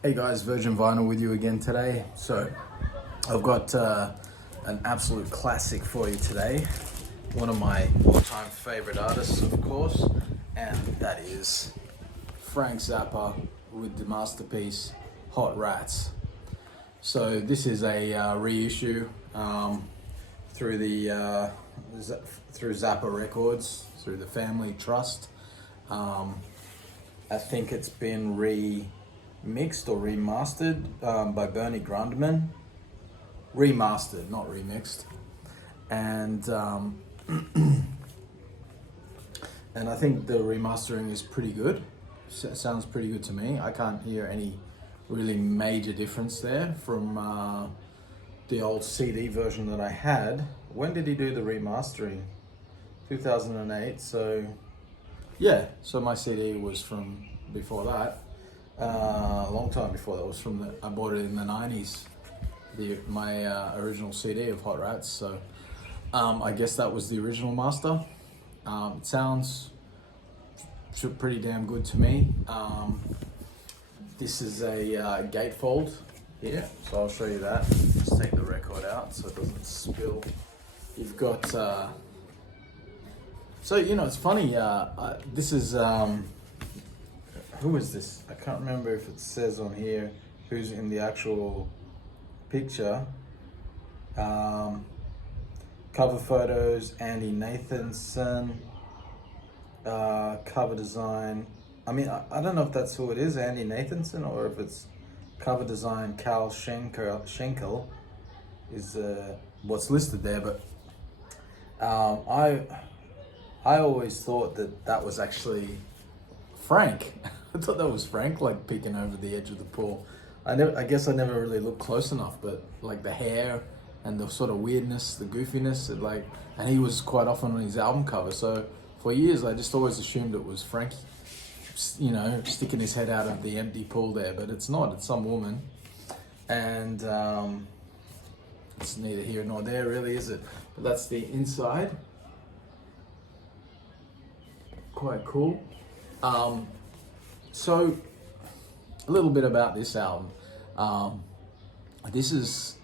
Hey guys, Virgin Vinyl with you again today. So I've got an absolute classic for you today. One of my all-time favorite artists, of course, and that is Frank Zappa with the masterpiece Hot Rats. So this is a reissue through the through Zappa Records, through the Family Trust. I think it's been remixed or remastered by Bernie Grundman. Remastered, not remixed. And and I think the remastering is pretty good. Sounds pretty good to me. I can't hear any really major difference there from the old CD version that I had. When did he do the remastering? 2008. So yeah, so my CD was from before that. A long time before that. Was from I bought it in the 90s. My original CD of Hot Rats. So I guess that was the original master. It sounds pretty damn good to me. This is a gatefold here, so I'll show you that. Just take the record out so it doesn't spill. You've got, so you know, it's funny, this is, who is this? I can't remember if it says on here who's in the actual picture. Cover photos, Andy Nathanson. Cover design, I mean, I don't know if that's who it is, Andy Nathanson, or if it's cover design Carl Schenkel is what's listed there, but I always thought that was actually Frank. I thought that was Frank, like peeking over the edge of the pool. I guess I never really looked close enough, but like the hair and the sort of weirdness, the goofiness, and he was quite often on his album cover, so for years I just always assumed it was Frank, you know, sticking his head out of the empty pool there, but it's not, it's some woman. And it's neither here nor there really, is it? But that's the inside. Quite cool. So a little bit about this album. This is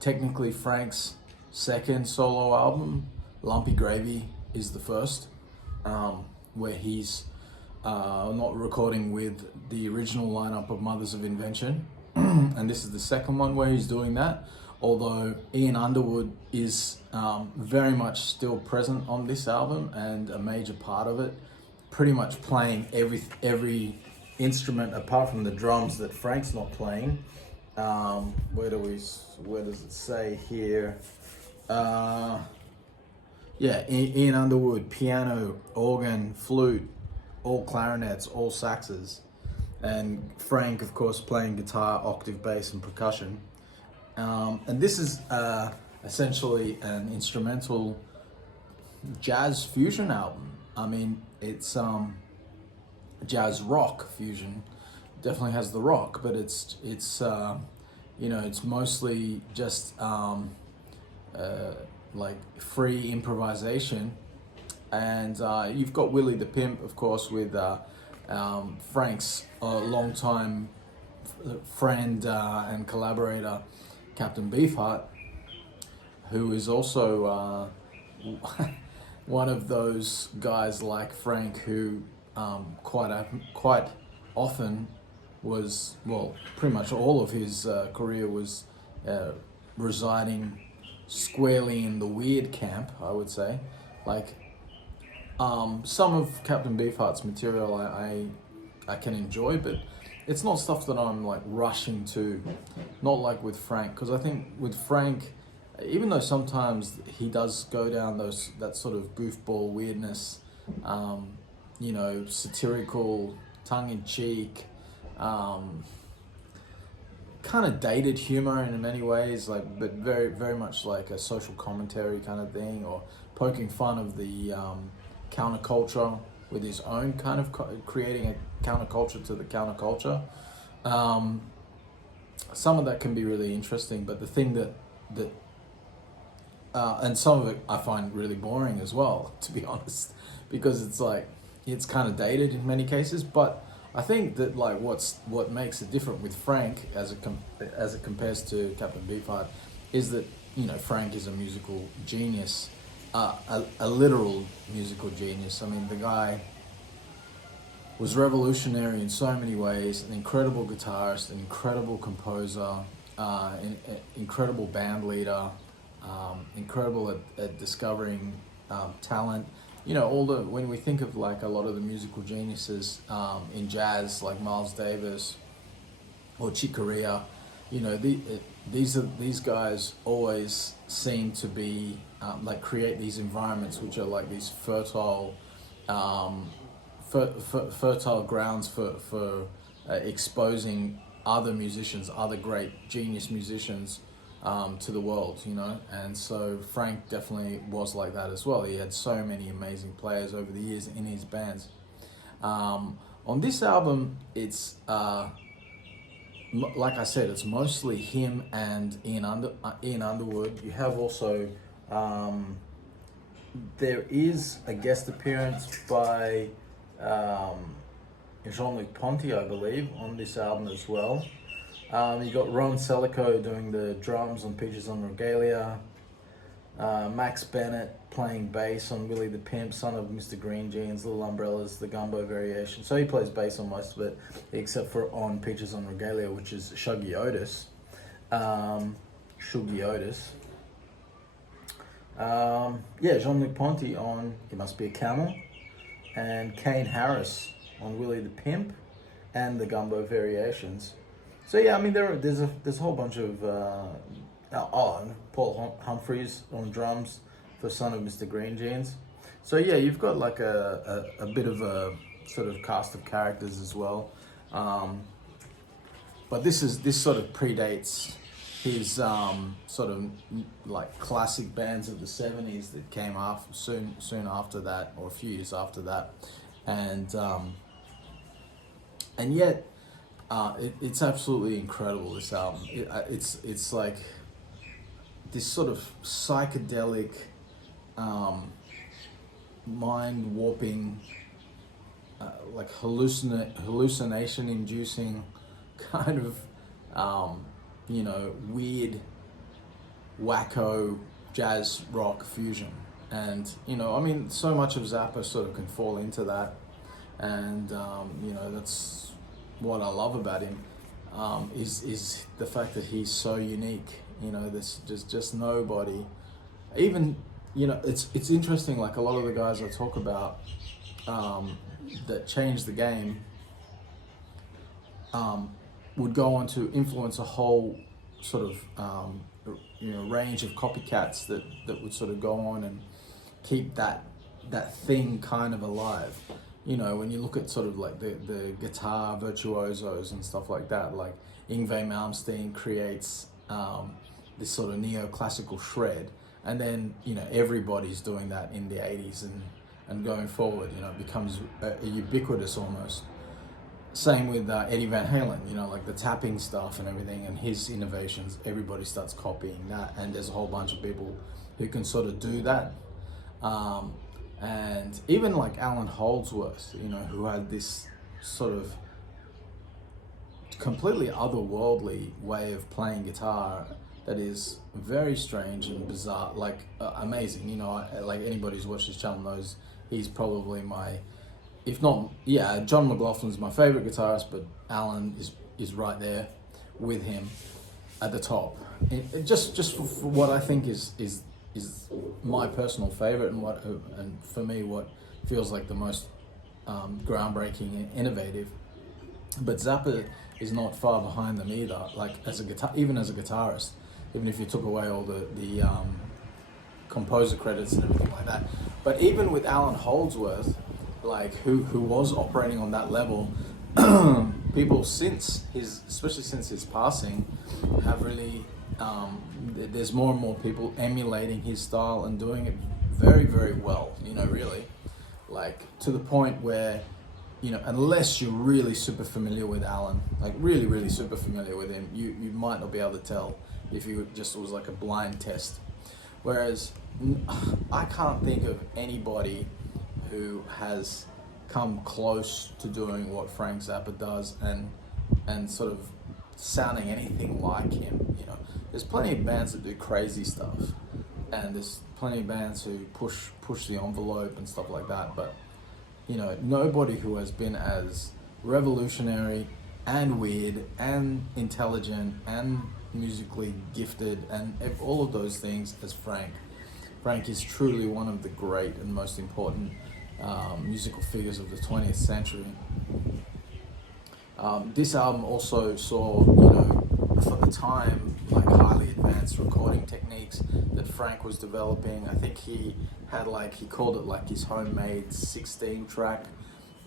technically Frank's second solo album. Lumpy Gravy is the first, where he's not recording with the original lineup of Mothers of Invention. And this is the second one where he's doing that, although Ian Underwood is very much still present on this album and a major part of it, pretty much playing every instrument apart from the drums that Frank's not playing. Where does it say here? Yeah, Ian Underwood, piano, organ, flute, all clarinets, all saxes, and Frank, of course, playing guitar, octave bass, and percussion. And this is essentially an instrumental jazz fusion album. I mean, it's jazz rock fusion. Definitely has the rock, but it's you know, it's mostly just like free improvisation. And you've got Willie the Pimp, of course, with Frank's longtime friend and collaborator, Captain Beefheart, who is also one of those guys like Frank who quite often was, well, pretty much all of his career was residing squarely in the weird camp, I would say. Like, some of Captain Beefheart's material I can enjoy, but it's not stuff that I'm like rushing to, not like with Frank, because I think with Frank, even though sometimes he does go down that sort of goofball weirdness, you know, satirical, tongue-in-cheek, kind of dated humor in many ways, like, but very, very much like a social commentary kind of thing, or poking fun of the counterculture with his own kind of creating a counterculture to the counterculture. Some of that can be really interesting, but the thing that and some of it I find really boring as well, to be honest, because it's like, it's kind of dated in many cases, but I think that like what makes it different with Frank as it compares to Captain Beefheart is that Frank is a musical genius, a literal musical genius. I mean, the guy was revolutionary in so many ways. An incredible guitarist, an incredible composer, incredible band leader, incredible at discovering talent. When we think of like a lot of the musical geniuses in jazz, like Miles Davis or Chick Corea, these guys always seem to be like create these environments which are like these fertile grounds for exposing other musicians, other great genius musicians to the world, and so Frank definitely was like that as well. He had so many amazing players over the years in his bands. On this album, it's like I said, it's mostly him and Ian Underwood. You have also there is a guest appearance by Jean-Luc Ponty, I believe, on this album as well. You got Ron Selico doing the drums on Peaches on Regalia. Max Bennett playing bass on Willie the Pimp, Son of Mr. Green Jeans, Little Umbrellas, the Gumbo Variation. So he plays bass on most of it, except for on Peaches on Regalia, which is Shuggy Otis. Jean-Luc Ponty on It Must Be a Camel, and Kane Harris on Willie the Pimp and the Gumbo Variations. So yeah, I mean there's a whole bunch of Paul Humphreys on drums for Son of Mr. Green Jeans. So yeah, you've got like a bit of a sort of cast of characters as well. But this sort of predates his sort of like classic bands of the 70s that came after soon after that, or a few years after that, and yet it's absolutely incredible, this album. It's like this sort of psychedelic, mind warping, like hallucination inducing kind of weird wacko jazz rock fusion. And I mean, so much of Zappa sort of can fall into that, and that's what I love about him, is the fact that he's so unique. There's just nobody. Even it's interesting. Like a lot of the guys I talk about that changed the game would go on to influence a whole sort of range of copycats that would sort of go on and keep that thing kind of alive. When you look at sort of like the guitar virtuosos and stuff like that, like Yngwie Malmsteen creates this sort of neoclassical shred, and then everybody's doing that in the 80s and going forward. It becomes a ubiquitous almost. Same with Eddie Van Halen, like the tapping stuff and everything, and his innovations, everybody starts copying that, and there's a whole bunch of people who can sort of do that. And even like Alan Holdsworth, who had this sort of completely otherworldly way of playing guitar that is very strange and bizarre, like amazing. Like anybody who's watched his channel knows he's probably John McLaughlin's my favorite guitarist, but Alan is right there with him at the top. Just for what I think is my personal favorite, and for me what feels like the most groundbreaking and innovative. But Zappa is not far behind them either. Like even as a guitarist, even if you took away all the composer credits and everything like that. But even with Alan Holdsworth, like who was operating on that level, people especially since his passing, have really there's more and more people emulating his style and doing it very, very well, really, like to the point where unless you're really super familiar with Alan, like really, really super familiar with him, you might not be able to tell if you just was like a blind test. Whereas I can't think of anybody who has come close to doing what Frank Zappa does and sort of sounding anything like him. You know, there's plenty of bands that do crazy stuff, and there's plenty of bands who push the envelope and stuff like that. But you know, nobody who has been as revolutionary and weird and intelligent and musically gifted and all of those things as Frank. Frank is truly one of the great and most important musical figures of the 20th century. This album also saw, you know, for the time, like highly advanced recording techniques that Frank was developing. I think he had he called it like his homemade 16-track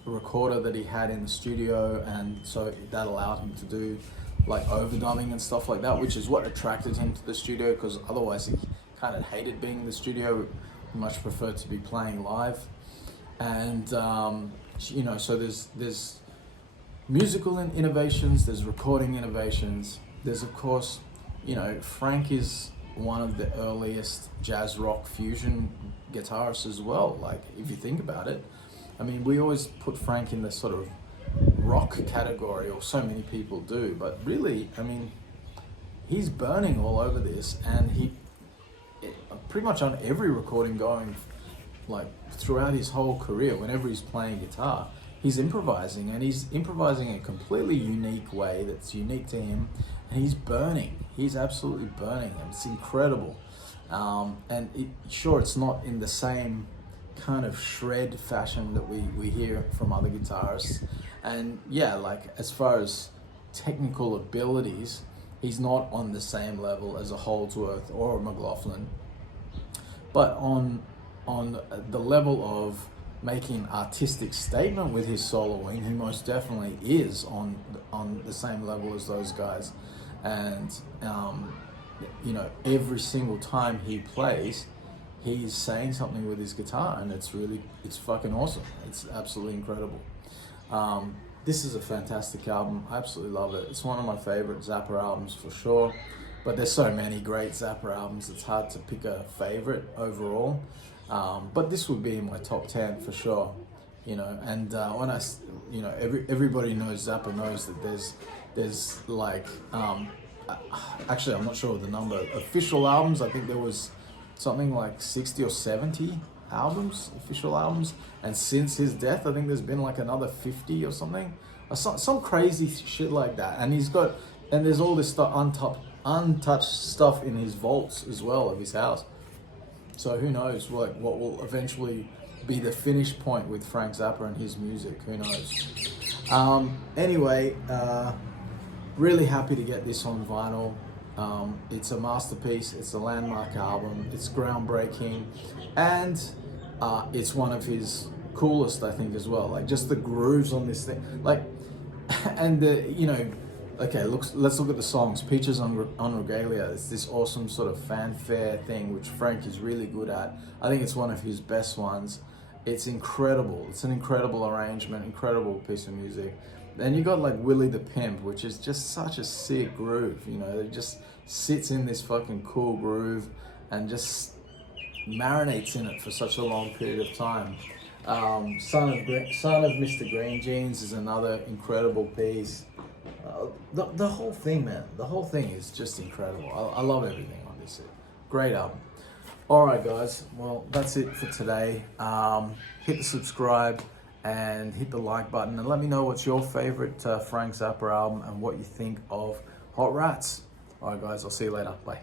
recorder that he had in the studio, and so that allowed him to do like overdubbing and stuff like that, which is what attracted him to the studio, because otherwise he kind of hated being in the studio, much preferred to be playing live. And you know, so there's musical innovations, there's recording innovations, there's of course, you know, Frank is one of the earliest jazz rock fusion guitarists as well. Like if you think about it, I mean, we always put Frank in the sort of rock category, or so many people do, but really, I mean, he's burning all over this, and he pretty much on every recording going, like throughout his whole career, whenever he's playing guitar, he's improvising, and he's improvising in a completely unique way that's unique to him, and he's burning. He's absolutely burning, and it's incredible. Sure, it's not in the same kind of shred fashion that we hear from other guitarists, and yeah, like as far as technical abilities, he's not on the same level as a Holdsworth or a McLaughlin, but on the level of making artistic statement with his soloing, he most definitely is on the same level as those guys. And you know, every single time he plays, he's saying something with his guitar, and it's fucking awesome. It's absolutely incredible. This is a fantastic album. I absolutely love it. It's one of my favorite Zappa albums for sure, but there's so many great Zappa albums, it's hard to pick a favorite overall. But this would be in my top 10 for sure, you know. And when you know, everybody knows, Zappa knows that there's like, actually I'm not sure of the number, official albums. I think there was something like 60 or 70 albums, official albums, and since his death, I think there's been like another 50 or something, or some crazy shit like that. And there's all this stuff, untouched stuff in his vaults as well of his house. So who knows what will eventually be the finish point with Frank Zappa and his music, who knows. Anyway, really happy to get this on vinyl. It's a masterpiece, it's a landmark album, it's groundbreaking, and it's one of his coolest, I think, as well. Like just the grooves on this thing, like, and you know, okay, let's look at the songs. Peaches on Regalia, it's this awesome sort of fanfare thing, which Frank is really good at. I think it's one of his best ones. It's incredible. It's an incredible arrangement, incredible piece of music. Then you got like Willie the Pimp, which is just such a sick groove, you know, it just sits in this fucking cool groove and just marinates in it for such a long period of time. Son of Mr. Green Jeans is another incredible piece. The whole thing, man, the whole thing is just incredible. I love everything on this. Great album. All right, guys, well, that's it for today. Hit the subscribe and hit the like button, and let me know what's your favorite Frank Zappa album and what you think of Hot Rats. All right, guys, I'll see you later. Bye.